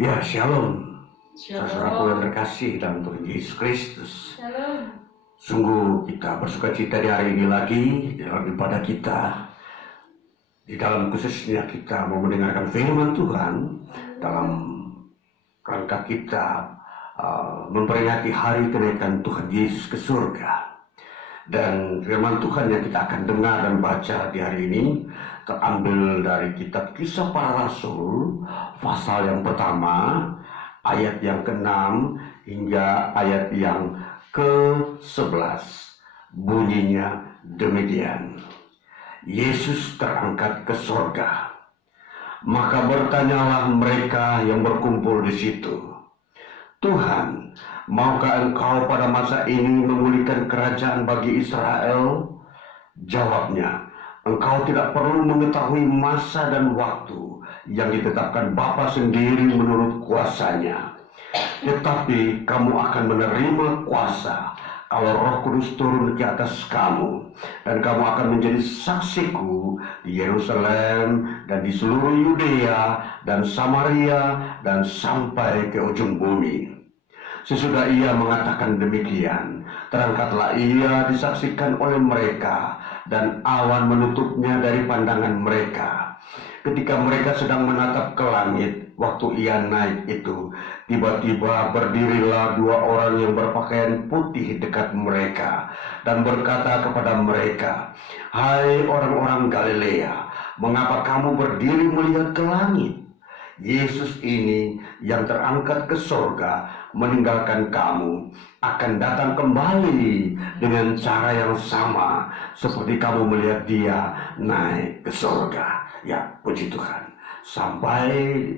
Ya, shalom. Saudaraku yang Shalom. terkasih dalam Tuhan Yesus Kristus. Shalom. Sungguh kita bersuka cita di hari ini lagi dalam ibadah kita. Di dalam khususnya kita mau mendengarkan firman Tuhan dalam rangka kita memperingati hari kenaikan Tuhan Yesus ke surga. Dan firman Tuhan yang kita akan dengar dan baca di hari ini terambil dari kitab Kisah Para Rasul pasal yang pertama ayat yang ke-6 hingga ayat yang ke-11. Bunyinya demikian. Yesus terangkat ke sorga. Maka bertanyalah mereka yang berkumpul di situ, Tuhan, maukah Engkau pada masa ini memulihkan kerajaan bagi Israel? Jawabnya, Engkau tidak perlu mengetahui masa dan waktu yang ditetapkan Bapa sendiri menurut kuasanya. Tetapi kamu akan menerima kuasa kalau Roh Kudus turun ke atas kamu, dan kamu akan menjadi saksiku di Yerusalem dan di seluruh Yudea dan Samaria dan sampai ke ujung bumi. Sesudah ia mengatakan demikian, terangkatlah ia disaksikan oleh mereka, dan awan menutupnya dari pandangan mereka. Ketika mereka sedang menatap ke langit, waktu ia naik itu, tiba-tiba berdirilah dua orang yang berpakaian putih dekat mereka, dan berkata kepada mereka, Hai orang-orang Galilea, mengapa kamu berdiri melihat ke langit? Yesus ini yang terangkat ke sorga meninggalkan kamu akan datang kembali dengan cara yang sama seperti kamu melihat dia naik ke sorga. Ya, puji Tuhan. Sampai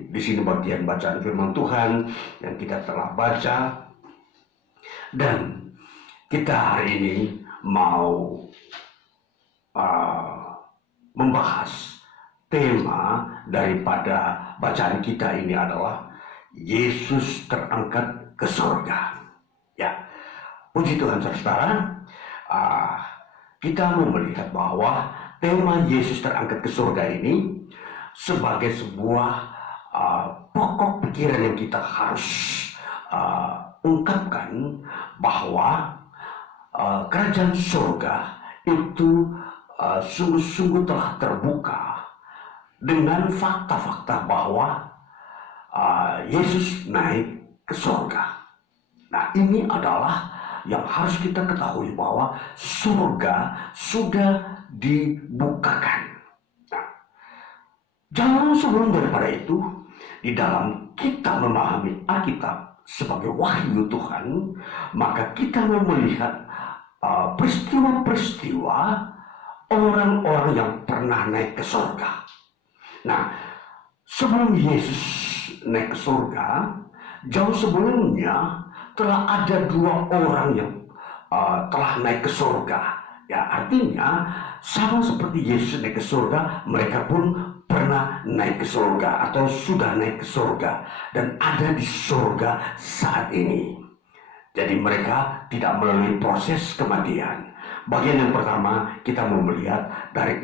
di sini bagian bacaan firman Tuhan yang kita telah baca, dan kita hari ini mau membahas tema daripada bacaan kita ini adalah Yesus terangkat ke surga. Ya, puji Tuhan saudara. Kita mau melihat bahwa tema Yesus terangkat ke surga ini sebagai sebuah pokok pikiran yang kita harus ungkapkan bahwa kerajaan surga itu sungguh-sungguh telah terbuka dengan fakta-fakta bahwa Yesus naik ke surga. Nah, ini adalah yang harus kita ketahui bahwa surga sudah dibukakan. Nah, jauh sebelum daripada itu, di dalam kita memahami Alkitab sebagai wahyu Tuhan, maka kita mau melihat peristiwa-peristiwa orang-orang yang pernah naik ke surga. Nah, sebelum Yesus naik ke surga, jauh sebelumnya telah ada dua orang yang telah naik ke surga. Ya, artinya sama seperti Yesus naik ke surga, mereka pun pernah naik ke surga atau sudah naik ke surga dan ada di surga saat ini. Jadi mereka tidak melalui proses kematian. Bagian yang pertama kita mau melihat dari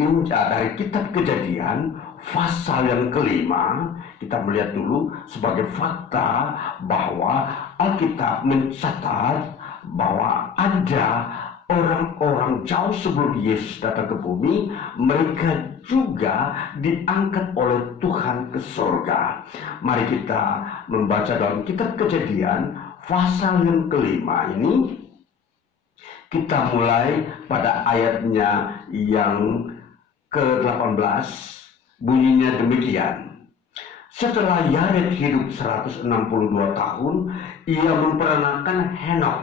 kitab Kejadian pasal yang kelima. Kita melihat dulu sebagai fakta bahwa Alkitab mencatat bahwa ada orang-orang jauh sebelum Yesus datang ke bumi, mereka juga diangkat oleh Tuhan ke surga. Mari kita membaca dalam kitab Kejadian pasal yang kelima ini. Kita mulai pada ayatnya yang ke-18, bunyinya demikian. Setelah Yared hidup 162 tahun, ia memperanakan Henok.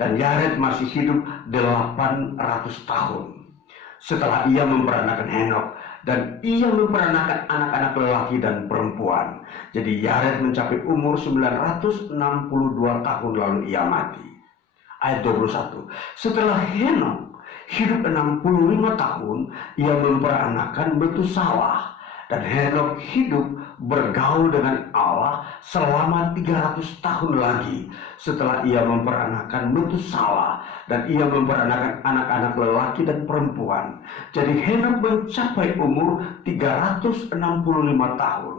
Dan Yared masih hidup 800 tahun. Setelah ia memperanakan Henok, dan ia memperanakan anak-anak lelaki dan perempuan. Jadi Yared mencapai umur 962 tahun lalu ia mati. Ayat 21. Setelah Henok hidup 65 tahun, ia memperanakan Metusalah. Dan Henokh hidup bergaul dengan Allah selama 300 tahun lagi setelah ia memperanakan Metusala dan ia memperanakan anak-anak lelaki dan perempuan. Jadi Henokh mencapai umur 365 tahun.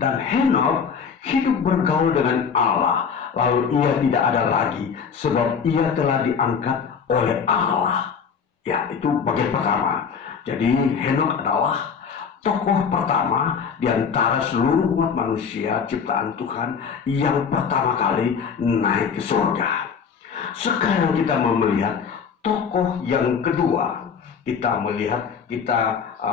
Dan Henokh hidup bergaul dengan Allah, lalu ia tidak ada lagi sebab ia telah diangkat oleh Allah. Ya, itu bagian pertama. Jadi Henokh adalah tokoh pertama di antara seluruh umat manusia ciptaan Tuhan yang pertama kali naik ke surga. Sekarang kita mau melihat tokoh yang kedua. Kita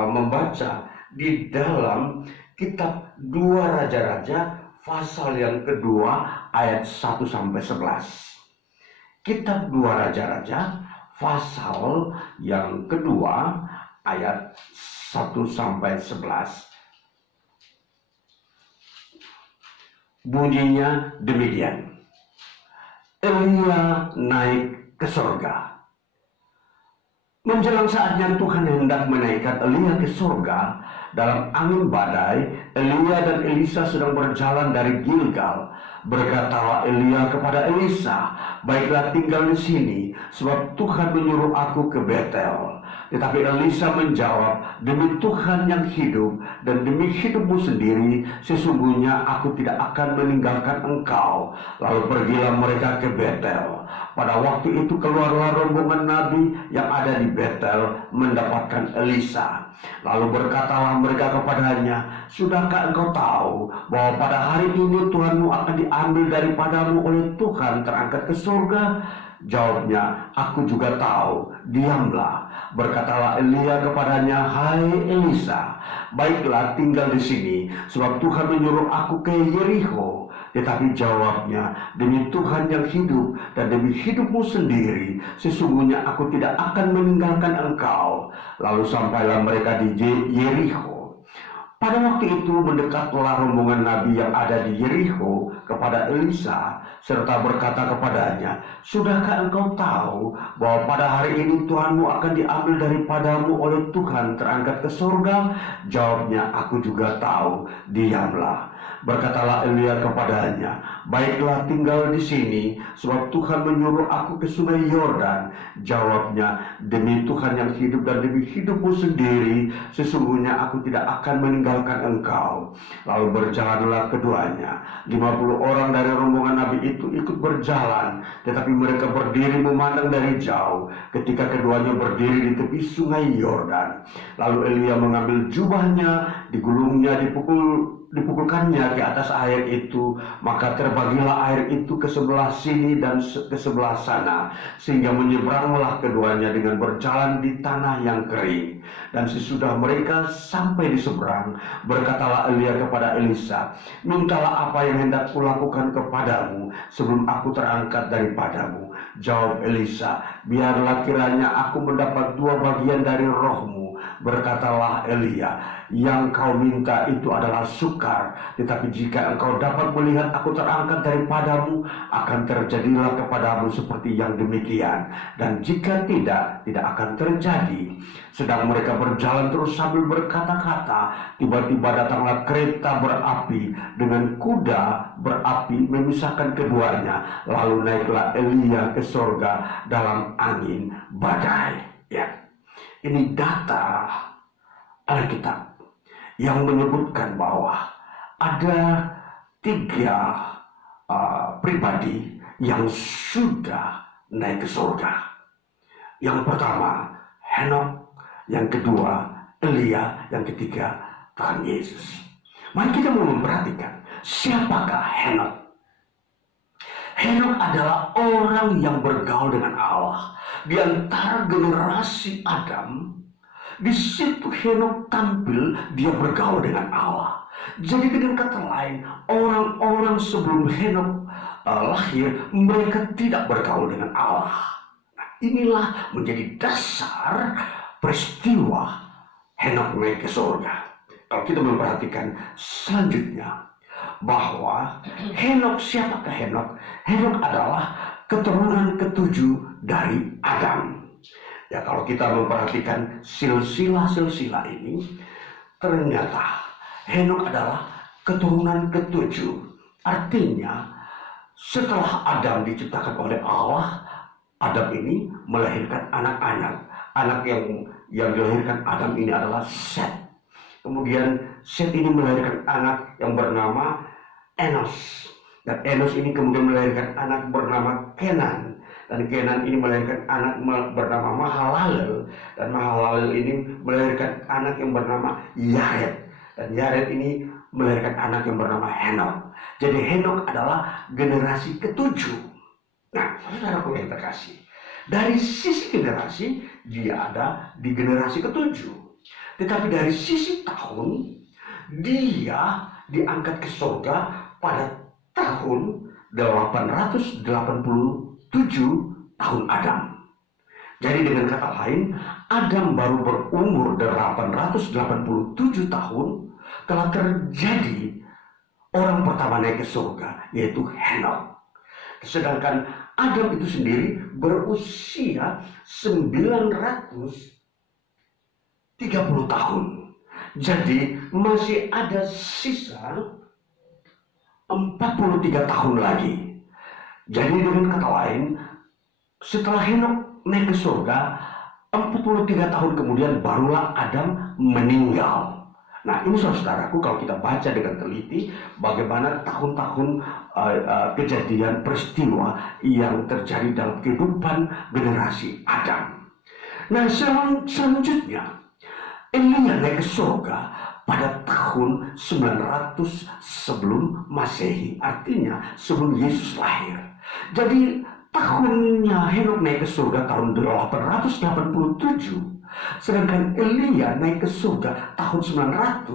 membaca di dalam kitab 2 Raja-Raja pasal yang kedua ayat 1 sampai 11. Kitab 2 Raja-Raja pasal yang kedua ayat 1 sampai 11. Bunyinya demikian. Elia naik ke surga. Menjelang saatnya Tuhan hendak menaikkan Elia ke surga, dalam angin badai, Elia dan Elisa sedang berjalan dari Gilgal. Berkatalah Elia kepada Elisa, "Baiklah tinggal di sini, sebab Tuhan menyuruh aku ke Betel." Tetapi Elisa menjawab, "Demi Tuhan yang hidup dan demi hidupmu sendiri, sesungguhnya aku tidak akan meninggalkan engkau." Lalu pergilah mereka ke Betel. Pada waktu itu keluarlah rombongan nabi yang ada di Betel mendapatkan Elisa. Lalu berkatalah mereka kepadanya, "Sudahkah engkau tahu bahwa pada hari ini Tuhanmu akan diambil daripadamu oleh Tuhan terangkat ke surga?" Jawabnya, "Aku juga tahu, diamlah." Berkatalah Elia kepadanya, "Hai Elisa, baiklah tinggal di sini, sebab Tuhan menyuruh aku ke Yeriko." Tetapi jawabnya, "Demi Tuhan yang hidup dan demi hidupmu sendiri, sesungguhnya aku tidak akan meninggalkan engkau." Lalu sampailah mereka di Yeriko. Pada waktu itu mendekatlah rombongan nabi yang ada di Yeriko kepada Elisa serta berkata kepadanya, "Sudahkah engkau tahu bahwa pada hari ini Tuhanmu akan diambil daripadamu oleh Tuhan terangkat ke surga?" Jawabnya, "Aku juga tahu, diamlah." Berkatalah Elia kepadanya, "Baiklah tinggal di sini, sebab Tuhan menyuruh aku ke sungai Yordan." Jawabnya, "Demi Tuhan yang hidup dan demi hidupmu sendiri, sesungguhnya aku tidak akan meninggalkan engkau." Lalu berjalanlah keduanya. 50 orang dari rombongan nabi itu ikut berjalan, tetapi mereka berdiri memandang dari jauh ketika keduanya berdiri di tepi sungai Yordan. Lalu Elia mengambil jubahnya, digulungnya, dipukulkannya ke atas air itu, maka terbagilah air itu ke sebelah sini dan ke sebelah sana, sehingga menyeberanglah keduanya dengan berjalan di tanah yang kering. Dan sesudah mereka sampai di seberang, berkatalah Elia kepada Elisa, "Mintalah apa yang hendak kulakukan kepadamu sebelum aku terangkat daripadamu." Jawab Elisa, "Biarlah kiranya aku mendapat 2 bagian dari rohmu." Berkatalah Elia, "Yang kau minta itu adalah sukar, tetapi jika engkau dapat melihat aku terangkat daripadamu, akan terjadilah kepadamu seperti yang demikian. Dan jika tidak, tidak akan terjadi." Sedang mereka berjalan terus sambil berkata-kata, tiba-tiba datanglah kereta berapi dengan kuda berapi memisahkan keduanya. Lalu naiklah Elia ke surga dalam angin badai. Ya. Ini data Alkitab yang menyebutkan bahwa ada 3 pribadi yang sudah naik ke surga. Yang pertama Henokh, yang kedua Elia, yang ketiga Tuhan Yesus. Mari kita mau memperhatikan siapakah Henokh. Henokh adalah orang yang bergaul dengan Allah. Di antara generasi Adam, di situ Henokh tampil, dia bergaul dengan Allah. Jadi dengan kata lain, orang-orang sebelum Henokh lahir, mereka tidak bergaul dengan Allah. Nah, inilah menjadi dasar peristiwa Henokh naik ke surga. Kalau kita memperhatikan selanjutnya, bahwa Henokh, siapakah Henokh? Henokh adalah keturunan ke-7 dari Adam. Ya, kalau kita memperhatikan silsilah-silsilah ini, ternyata Henok adalah keturunan ketujuh. Artinya setelah Adam diciptakan oleh Allah, Adam ini melahirkan anak-anak. Anak yang dilahirkan Adam ini adalah Set. Kemudian Set ini melahirkan anak yang bernama Enos. Dan Enos ini kemudian melahirkan anak bernama Kenan. Dan Kenan ini melahirkan anak bernama Mahalalel. Dan Mahalalel ini melahirkan anak yang bernama Yared. Dan Yared ini melahirkan anak yang bernama Henok. Jadi Henok adalah generasi ketujuh. Nah, saudaraku yang terkasih, dari sisi generasi dia ada di generasi ketujuh. Tetapi dari sisi tahun, dia diangkat ke surga pada tahun 887 tahun Adam. Jadi dengan kata lain, Adam baru berumur 887 tahun telah terjadi orang pertama naik ke surga, yaitu Henok. Sedangkan Adam itu sendiri berusia 930 tahun. Jadi masih ada sisa 43 tahun lagi. Jadi dengan kata lain, setelah Henok naik ke surga, 43 tahun kemudian barulah Adam meninggal. Nah, ini saudaraku, kalau kita baca dengan teliti bagaimana tahun-tahun kejadian peristiwa yang terjadi dalam kehidupan generasi Adam. Nah, selanjutnya Elia naik ke surga pada tahun 900 sebelum Masehi, artinya sebelum Yesus lahir. Jadi tahunnya Henok naik ke surga tahun 887. Sedangkan Elia naik ke surga tahun 900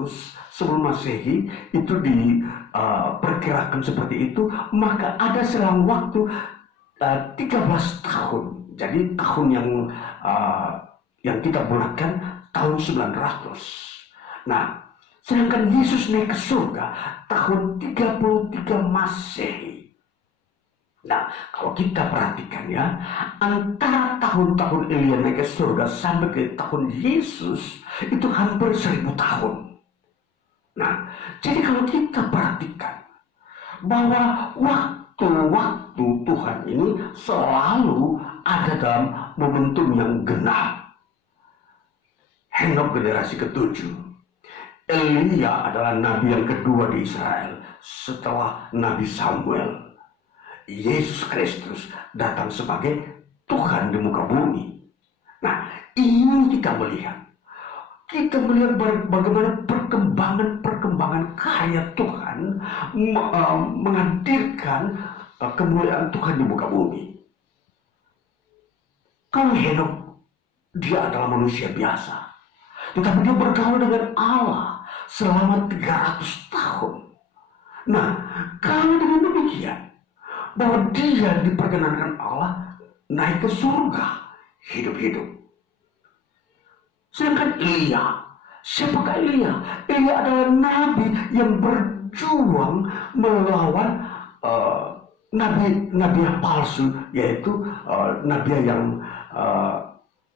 sebelum Masehi, itu diperkirakan seperti itu. Maka ada selang waktu 13 tahun. Jadi tahun yang kita bulatkan tahun 900. Nah, sedangkan Yesus naik ke surga tahun 33 Masehi. Nah, kalau kita perhatikan ya, antara tahun-tahun Elia naik ke surga sampai ke tahun Yesus itu hampir 1000 tahun. Nah, jadi kalau kita perhatikan bahwa waktu-waktu Tuhan ini selalu ada dalam momentum yang genap. Henok generasi ketujuh. Elia adalah nabi yang kedua di Israel setelah Nabi Samuel. Yesus Kristus datang sebagai Tuhan di muka bumi. Nah, ini kita melihat bagaimana perkembangan karya Tuhan menghadirkan kemuliaan Tuhan di muka bumi. Kalau Henok, dia adalah manusia biasa, tetapi dia bergaul dengan Allah selama 300 tahun. Nah, kalau dengan demikian, bahwa dia diperkenankan Allah naik ke surga hidup-hidup. Sedangkan Elia, siapakah Elia? Elia adalah nabi yang berjuang melawan nabi yang palsu, yaitu nabi yang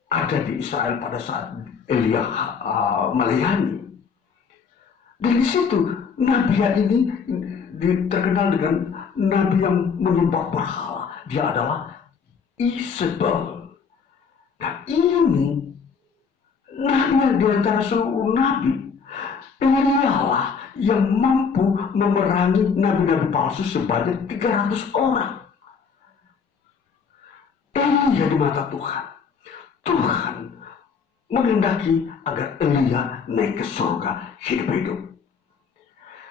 ada di Israel pada saat Elia melayani. Dan di situ nabi ini terkenal dengan nabi yang menyembah berhala. Dia adalah Isabel. Nah, ini nabi di antara seluruh nabi. Elialah yang mampu memerangi nabi-nabi palsu sebanyak 300 orang. Elia di mata Tuhan. Tuhan menghendaki agar Elia naik ke surga hidup-hidup.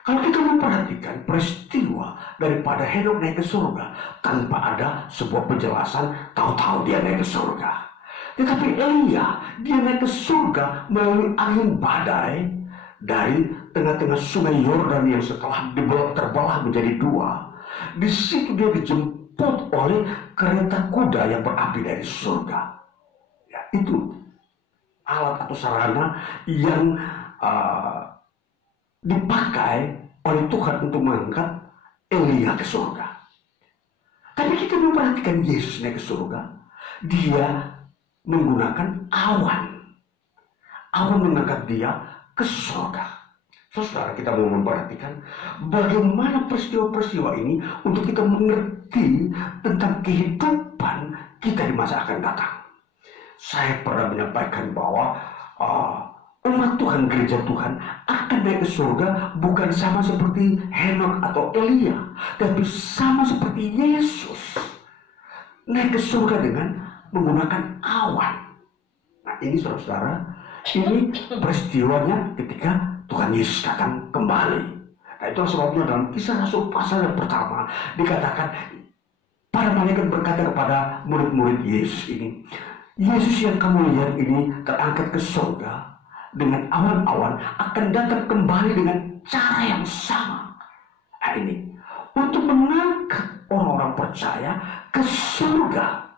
Kalau kita memperhatikan peristiwa daripada Henok naik ke surga tanpa ada sebuah penjelasan, tahu-tahu dia naik ke surga. Tetapi Elia, dia naik ke surga melalui angin badai dari tengah-tengah sungai Yordan yang setelah terbelah menjadi dua. Di situ dia dijemput oleh kereta kuda yang berapi dari surga. Ya, itu alat atau sarana yang dipakai oleh Tuhan untuk mengangkat Elia ke surga. Tapi kita memperhatikan Yesus naik ke surga, dia menggunakan awan. Awan mengangkat dia ke surga. Saudara, kita mau memperhatikan bagaimana peristiwa-peristiwa ini untuk kita mengerti tentang kehidupan kita di masa akan datang. Saya pernah menyampaikan bahwa umat Tuhan, gereja Tuhan akan naik ke surga bukan sama seperti Henok atau Elia, tapi sama seperti Yesus naik ke surga dengan menggunakan awan. Nah ini saudara, ini peristiwanya ketika Tuhan Yesus datang kembali. Nah itulah sebabnya dalam Kisah Rasul pasal yang pertama dikatakan para malaikat berkata kepada murid-murid Yesus ini, Yesus yang kamu lihat ini terangkat ke surga dengan awan-awan akan datang kembali dengan cara yang sama. Nah ini untuk mengangkat orang-orang percaya ke surga.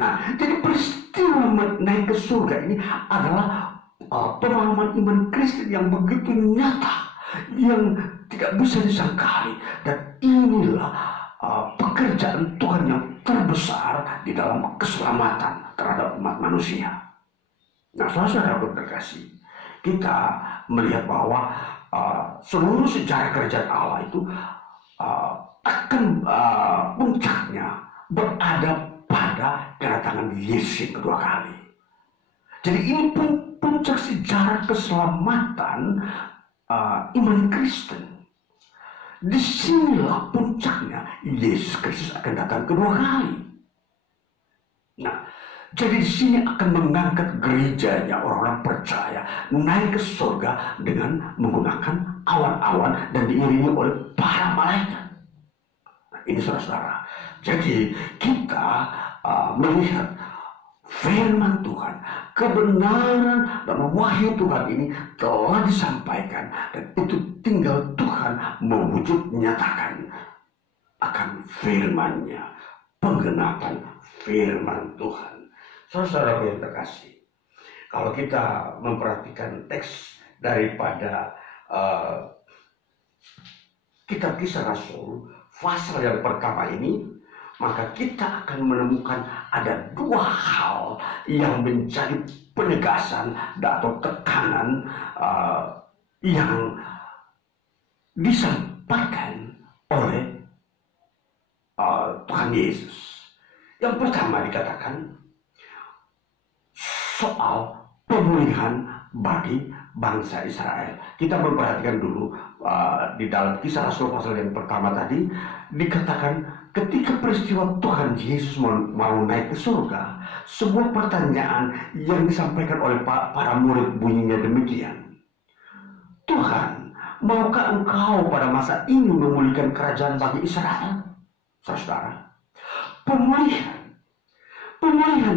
Nah jadi peristiwa naik ke surga ini adalah pemahaman iman Kristen yang begitu nyata, yang tidak bisa disangkali, dan inilah pekerjaan Tuhan yang terbesar di dalam keselamatan terhadap umat manusia. Nah, saudara terkasih, kita melihat bahwa seluruh sejarah kerajaan Allah itu akan puncaknya berada pada kedatangan Yesus yang kedua kali. Jadi ini puncak sejarah keselamatan iman Kristen. Disinilah puncaknya Yesus Kristus akan datang kedua kali. Nah, jadi di sini akan mengangkat gerejanya orang-orang percaya naik ke surga dengan menggunakan awan-awan dan diiringi oleh para malaikat. Nah, ini saudara-saudara. Jadi kita melihat firman Tuhan, kebenaran dan wahyu Tuhan ini telah disampaikan, dan itu tinggal Tuhan mewujud nyatakan akan firman-Nya, penggenapan firman Tuhan. Saudara yang terkasih, kalau kita memperhatikan teks daripada kitab Kisah Rasul pasal yang pertama ini, maka kita akan menemukan ada dua hal yang menjadi penegasan atau tekanan yang disampaikan oleh Tuhan Yesus. Yang pertama dikatakan soal pemulihan bagi bangsa Israel. Kita memperhatikan dulu di dalam Kisah Rasul pasal yang pertama tadi dikatakan ketika peristiwa Tuhan Yesus mau naik ke surga, sebuah pertanyaan yang disampaikan oleh para murid bunyinya demikian. Tuhan, maukah engkau pada masa ini memulihkan kerajaan bagi Israel? Saudara, pemulihan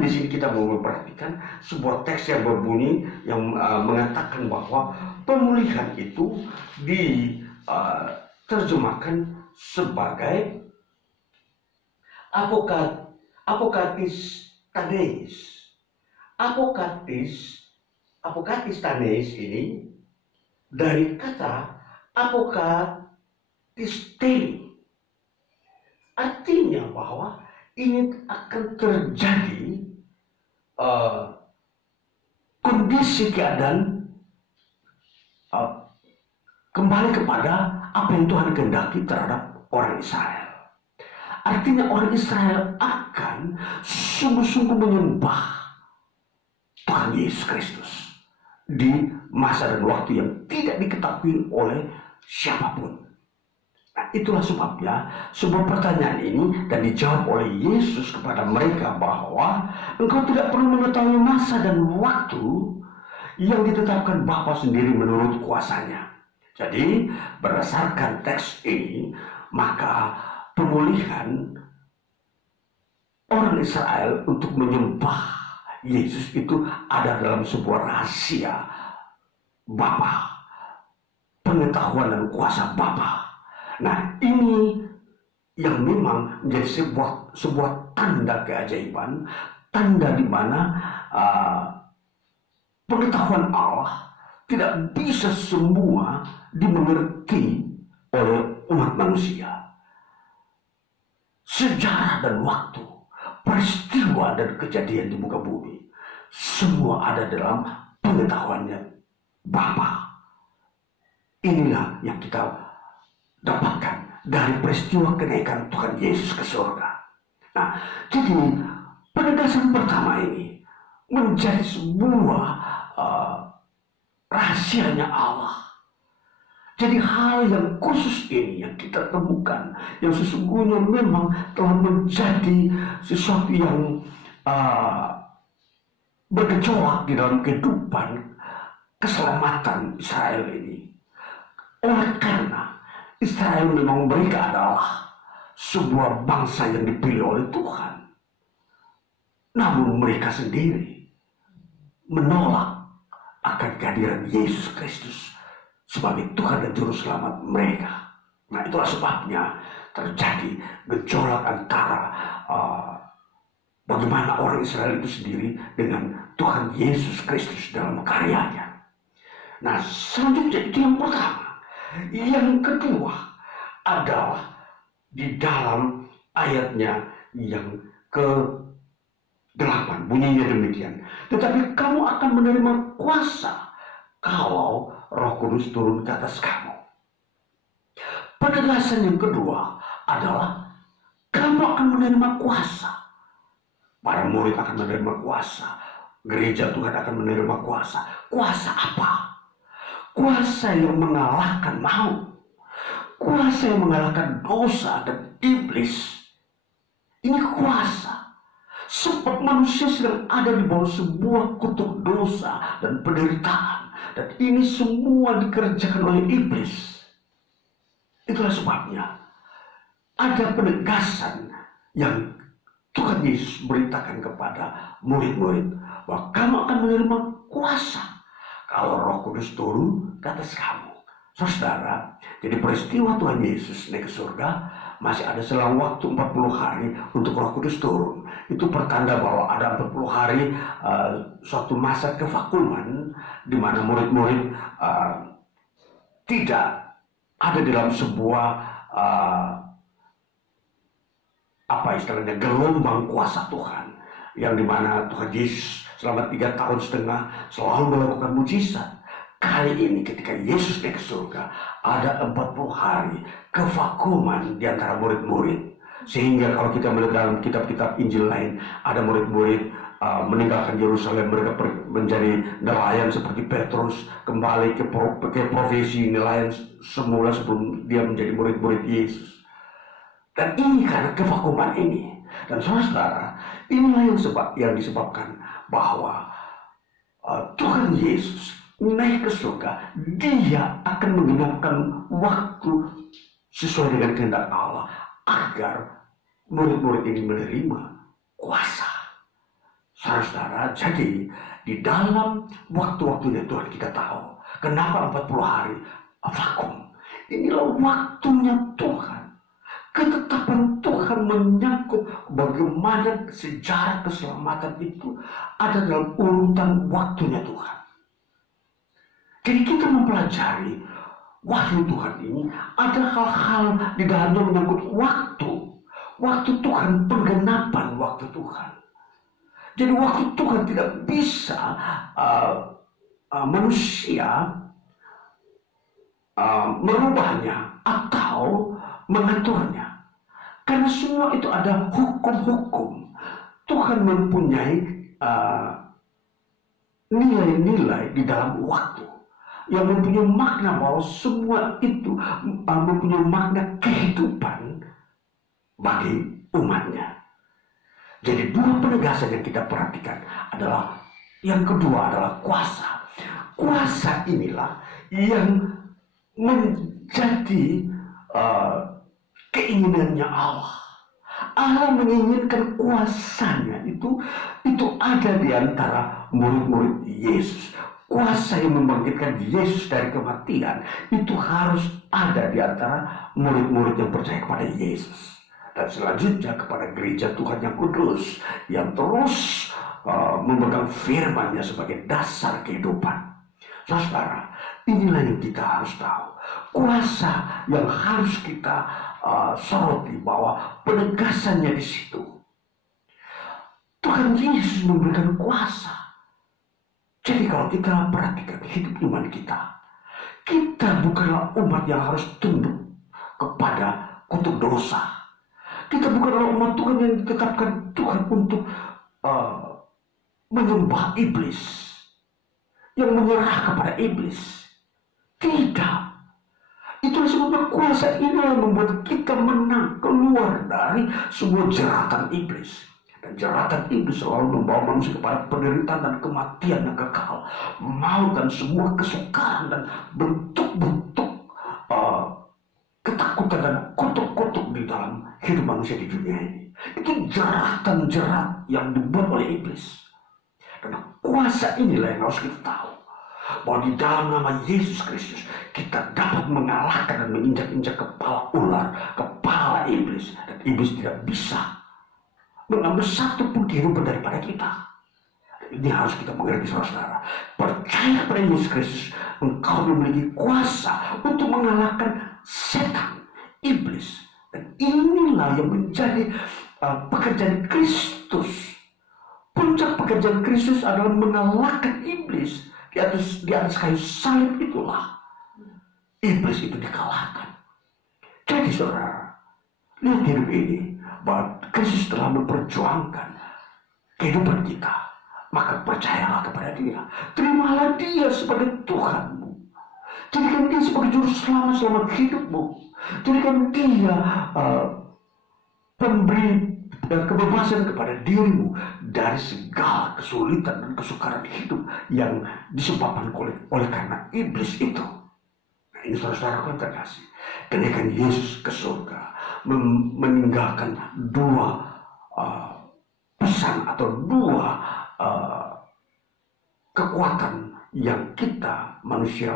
di sini kita mau memperhatikan sebuah teks yang berbunyi yang mengatakan bahwa pemulihan itu diterjemahkan sebagai apokatis taneis. Apokatis taneis ini dari kata apokatisteri. Artinya bahwa ini akan terjadi kondisi keadaan kembali kepada apa yang Tuhan kehendaki terhadap orang Israel. Artinya orang Israel akan sungguh-sungguh menyembah Tuhan Yesus Kristus di masa dan waktu yang tidak diketahui oleh siapapun. Nah, itulah sebabnya sebuah pertanyaan ini dan dijawab oleh Yesus kepada mereka bahwa engkau tidak perlu mengetahui masa dan waktu yang ditetapkan Bapa sendiri menurut kuasanya. Jadi berdasarkan teks ini, maka pemulihan orang Israel untuk menyembah Yesus itu ada dalam sebuah rahasia Bapa, pengetahuan dan kuasa Bapa. Nah, ini yang memang menjadi sebuah tanda keajaiban, tanda di mana pengetahuan Allah tidak bisa semua dimengerti oleh umat manusia. Sejarah dan waktu, peristiwa dan kejadian di muka bumi, semua ada dalam pengetahuannya Bapa. Inilah yang kita dapatkan dari peristiwa kenaikan Tuhan Yesus ke surga. Nah, jadi penegasan pertama ini menjadi sebuah rahasianya Allah. Jadi hal yang khusus ini yang kita temukan, yang sesungguhnya memang telah menjadi sesuatu yang bergejolak di dalam kehidupan keselamatan Israel ini. Oleh karena Israel memang mereka adalah sebuah bangsa yang dipilih oleh Tuhan. Namun mereka sendiri menolak akan kehadiran Yesus Kristus sebagai Tuhan dan Juru Selamat mereka. Nah, itulah sebabnya terjadi gejolak antara bagaimana orang Israel itu sendiri dengan Tuhan Yesus Kristus dalam karyanya. Nah, selanjutnya itu yang pertama. Yang kedua adalah di dalam ayatnya yang ke-8, bunyinya demikian. Tetapi kamu akan menerima kuasa kalau Roh Kudus turun ke atas kamu. Penegasan yang kedua adalah kamu akan menerima kuasa. Para murid akan menerima kuasa. Gereja Tuhan akan menerima kuasa. Kuasa apa? Kuasa yang mengalahkan maut. Kuasa yang mengalahkan dosa dan iblis. Ini kuasa. Sebab manusia sedang ada di bawah sebuah kutuk dosa dan penderitaan. Dan ini semua dikerjakan oleh iblis. Itulah sebabnya ada penegasan yang Tuhan Yesus beritakan kepada murid-murid bahwa kamu akan menerima kuasa kalau Roh Kudus turun ke atas kamu. Saudara, jadi peristiwa Tuhan Yesus naik ke surga masih ada selang waktu 40 hari untuk Roh Kudus turun. Itu pertanda bahwa ada 40 hari suatu masa kevakuman di mana murid-murid tidak ada dalam sebuah apa istilahnya gelombang kuasa Tuhan, yang dimana Tuhan Yesus selama 3,5 tahun selalu melakukan mujizat. Kali ini ketika Yesus naik ke surga, ada 40 hari kevakuman di antara murid-murid. Sehingga kalau kita melihat dalam kitab-kitab Injil lain, ada murid-murid meninggalkan Yerusalem, mereka menjadi nelayan seperti Petrus, kembali ke profesi nelayan semula sebelum dia menjadi murid-murid Yesus. Dan ini karena kevakuman ini. Dan saudara, inilah yang disebabkan bahwa Tuhan Yesus naik ke surga, dia akan menggunakan waktu sesuai dengan kehendak Allah agar murid-murid ini menerima kuasa. Saudara, jadi di dalam waktu-waktunya Tuhan kita tahu kenapa 40 hari vakum. Inilah waktunya Tuhan. Ketetapan Tuhan menyangkut bagaimana sejarah keselamatan itu ada dalam urutan waktunya Tuhan. Jadi kita mempelajari wahyu Tuhan ini, ada hal-hal di dalamnya menyangkut waktu. Waktu Tuhan, penggenapan waktu Tuhan. Jadi waktu Tuhan tidak bisa manusia merubahnya atau mengaturnya. Karena semua itu ada hukum-hukum. Tuhan mempunyai nilai-nilai di dalam waktu yang mempunyai makna bahwa semua itu mempunyai makna kehidupan bagi umatnya. Jadi dua penegasan yang kita perhatikan adalah, yang kedua adalah kuasa. Kuasa inilah yang menjadi keinginannya Allah. Allah menginginkan kuasanya itu ada di antara murid-murid Yesus. Kuasa yang membangkitkan Yesus dari kematian itu harus ada di antara murid-murid yang percaya kepada Yesus. Dan selanjutnya kepada gereja Tuhan yang kudus, yang terus memegang firman-Nya sebagai dasar kehidupan. Saudara, inilah yang kita harus tahu. Kuasa yang harus kita soroti bahwa penegasannya di situ. Tuhan Yesus memberikan kuasa. Jadi kalau kita perhatikan hidup iman kita, Kita bukanlah umat yang harus tunduk kepada kutuk dosa. Kita bukanlah umat Tuhan yang ditetapkan Tuhan untuk menyembah iblis, yang menyerah kepada iblis. Tidak. Itulah sebabnya kuasa ini membuat kita menang keluar dari semua jeratan iblis. Dan jeratan iblis selalu membawa manusia kepada penderitaan dan kematian yang kekal, maut dan semua kesukaran dan bentuk-bentuk ketakutan dan kutuk-kutuk di dalam hidup manusia di dunia ini. Itu jeratan jerat yang dibuat oleh iblis. Dan kuasa inilah yang harus kita tahu, bahwa di dalam nama Yesus Kristus kita dapat mengalahkan dan menginjak-injak kepala ular, kepala iblis, dan iblis tidak bisa mengambil satu pun kehidupan daripada kita. Ini harus kita mengerti, saudara. Percaya pada Yesus Kristus, engkau memiliki kuasa untuk mengalahkan setan, iblis. Dan inilah yang menjadi pekerjaan Kristus. Puncak pekerjaan Kristus adalah mengalahkan iblis. Di atas kayu salib itulah iblis itu dikalahkan. Jadi saudara, lihat hidup ini, bahwa Kristus telah memperjuangkan kehidupan kita. Maka percayalah kepada Dia. Terimalah Dia sebagai Tuhanmu. Jadikan Dia sebagai juru selamat hidupmu. Jadikan Dia pemberi kebebasan kepada dirimu dari segala kesulitan dan kesukaran hidup yang disebabkan oleh karena iblis itu. Nah, ini saudara-saudara yang terkasih, kenaikan Yesus ke surga meninggalkan dua pesan atau dua kekuatan yang kita manusia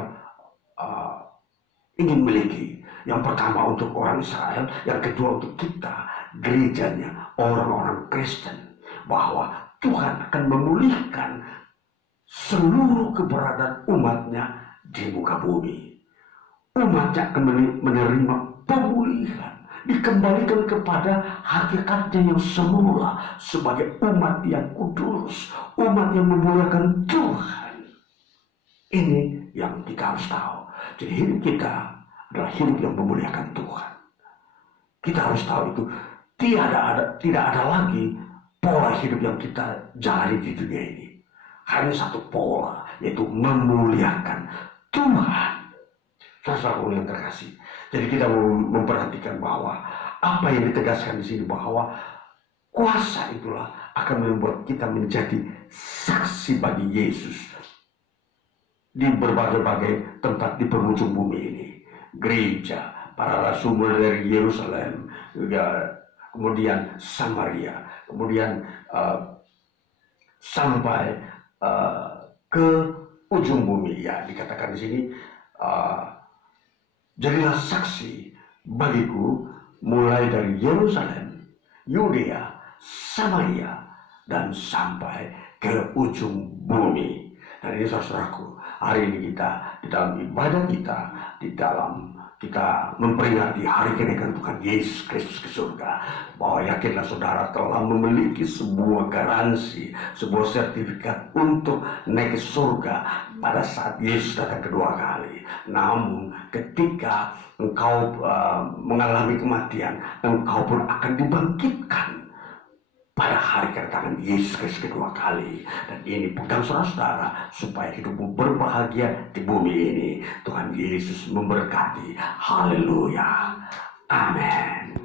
ingin miliki. Yang pertama untuk orang Israel, yang kedua untuk kita, gerejanya, orang-orang Kristen, bahwa Tuhan akan memulihkan seluruh keberadaan umatnya di muka bumi. Umatnya akan menerima pemulihan, dikembalikan kepada hakikatnya yang semula sebagai umat yang kudus, umat yang memuliakan Tuhan. Ini yang kita harus tahu. Jadi hidup kita adalah hidup yang memuliakan Tuhan. Kita harus tahu itu. Tidak ada lagi pola hidup yang kita jalani di dunia ini. Hanya satu pola, yaitu memuliakan Tuhan. Saudara yang terkasih. Jadi kita memperhatikan bahwa apa yang ditegaskan di sini, bahwa kuasa itulah akan membuat kita menjadi saksi bagi Yesus di berbagai tempat di penghujung bumi ini. Gereja, para rasul dari Yerusalem, kemudian Samaria, kemudian sampai ke ujung bumi. Ya, dikatakan di sini, jadilah saksi bagiku mulai dari Yerusalem, Yudea, Samaria, dan sampai ke ujung bumi. Dan ini saudaraku, hari ini kita di dalam ibadah kita, di dalam kita memperingati hari kenaikan Tuhan Yesus Kristus ke surga, bahwa yakinlah saudara telah memiliki sebuah garansi, sebuah sertifikat untuk naik ke surga pada saat Yesus datang kedua kali. Namun ketika engkau mengalami kematian, engkau pun akan dibangkitkan pada hari kedatangan Yesus Kristus kedua kali. Dan ini pegang saudara supaya hidupmu berbahagia di bumi ini. Tuhan Yesus memberkati. Haleluya. Amin.